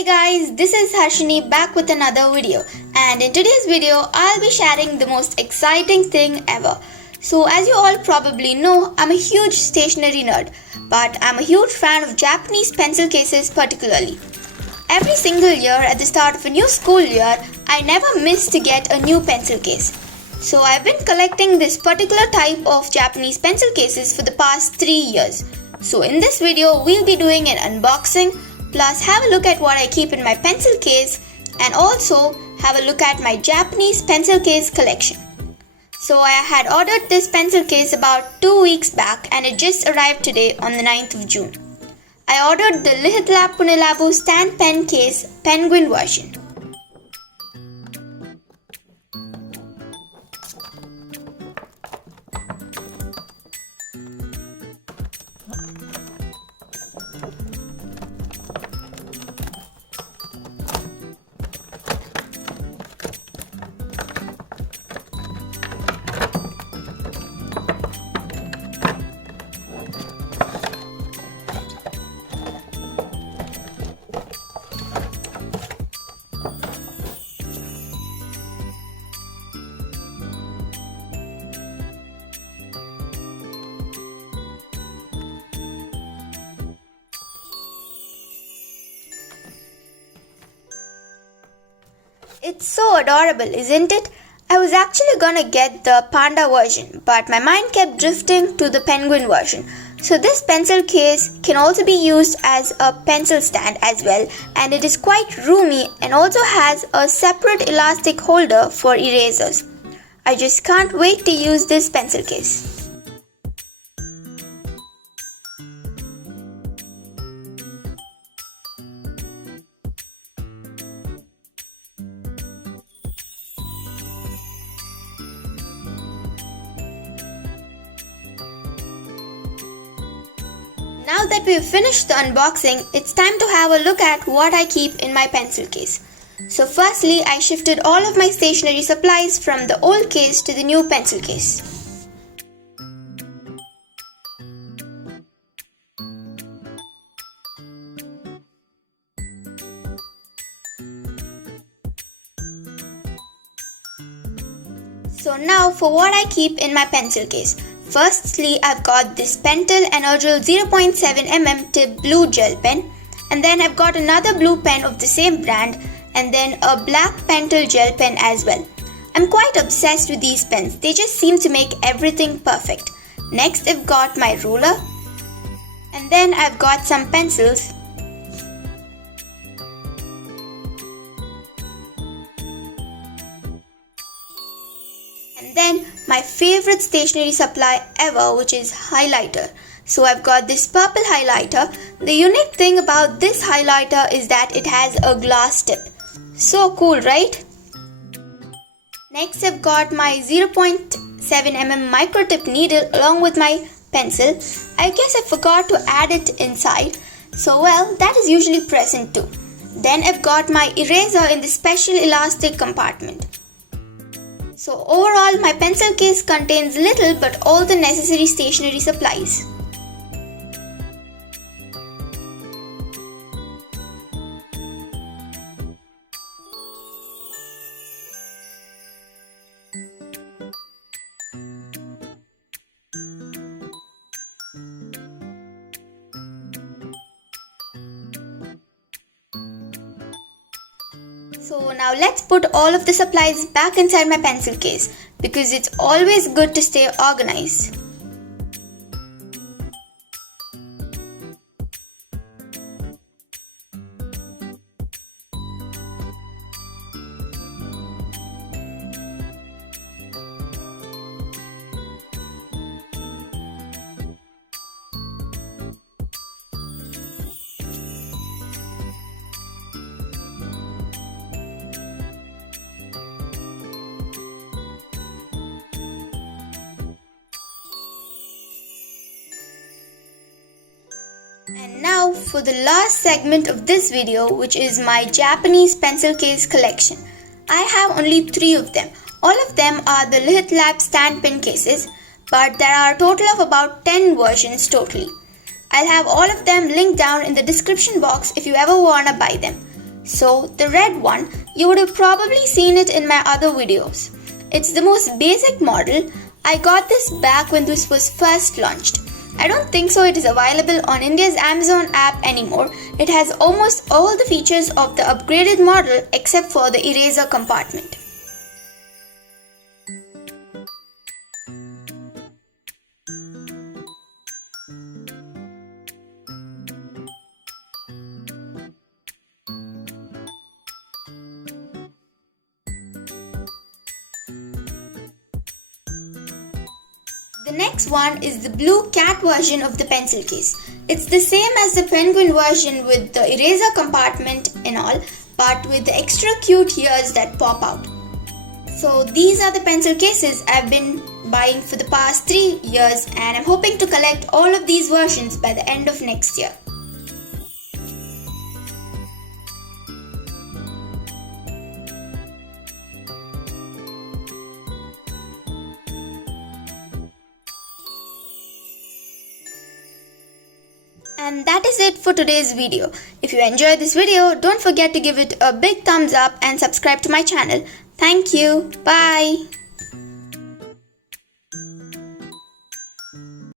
Hey guys, this is Harshini back with another video, and in today's video I'll be sharing the most exciting thing ever. So as you all probably know, I'm a huge stationery nerd, but I'm a huge fan of Japanese pencil cases particularly. Every single year at the start of a new school year, I never miss to get a new pencil case. So I've been collecting this particular type of Japanese pencil cases for the past 3 years. So in this video we'll be doing an unboxing, plus have a look at what I keep in my pencil case, and also have a look at my Japanese pencil case collection. So I had ordered this pencil case about 2 weeks back and it just arrived today on the 9th of June. I ordered the Lihit Punilabo Stand pen case penguin version. It's so adorable, isn't it? I was actually gonna get the panda version, but my mind kept drifting to the penguin version. So this pencil case can also be used as a pencil stand as well, and it is quite roomy and also has a separate elastic holder for erasers. I just can't wait to use this pencil case. Now that we've finished the unboxing, it's time to have a look at what I keep in my pencil case. So firstly, I shifted all of my stationery supplies from the old case to the new pencil case. So now for what I keep in my pencil case. Firstly, I've got this Pentel Energel 0.7mm tip blue gel pen, and then I've got another blue pen of the same brand, and then a black Pentel gel pen as well. I'm quite obsessed with these pens, they just seem to make everything perfect. Next, I've got my ruler, and then I've got some pencils. And then my favorite stationery supply ever, which is highlighter. So I've got this purple highlighter. The unique thing about this highlighter is that it has a glass tip. So cool, right? Next I've got my 0.7mm micro tip needle along with my pencil. I guess I forgot to add it inside. So well, that is usually present too. Then I've got my eraser in the special elastic compartment. So overall, my pencil case contains little but all the necessary stationery supplies. So now let's put all of the supplies back inside my pencil case because it's always good to stay organized. And now for the last segment of this video, which is my Japanese pencil case collection. I have only 3 of them. All of them are the Lihit Lab stand pen cases, but there are a total of about 10 versions totally. I'll have all of them linked down in the description box if you ever wanna buy them. So the red one, you would have probably seen it in my other videos. It's the most basic model. I got this back when this was first launched. I don't think so it is available on India's Amazon app anymore. It has almost all the features of the upgraded model except for the eraser compartment. The next one is the blue cat version of the pencil case. It's the same as the penguin version with the eraser compartment and all, but with the extra cute ears that pop out. So these are the pencil cases I've been buying for the past 3 years, and I'm hoping to collect all of these versions by the end of next year. And that is it for today's video. If you enjoyed this video, don't forget to give it a big thumbs up and subscribe to my channel. Thank you. Bye.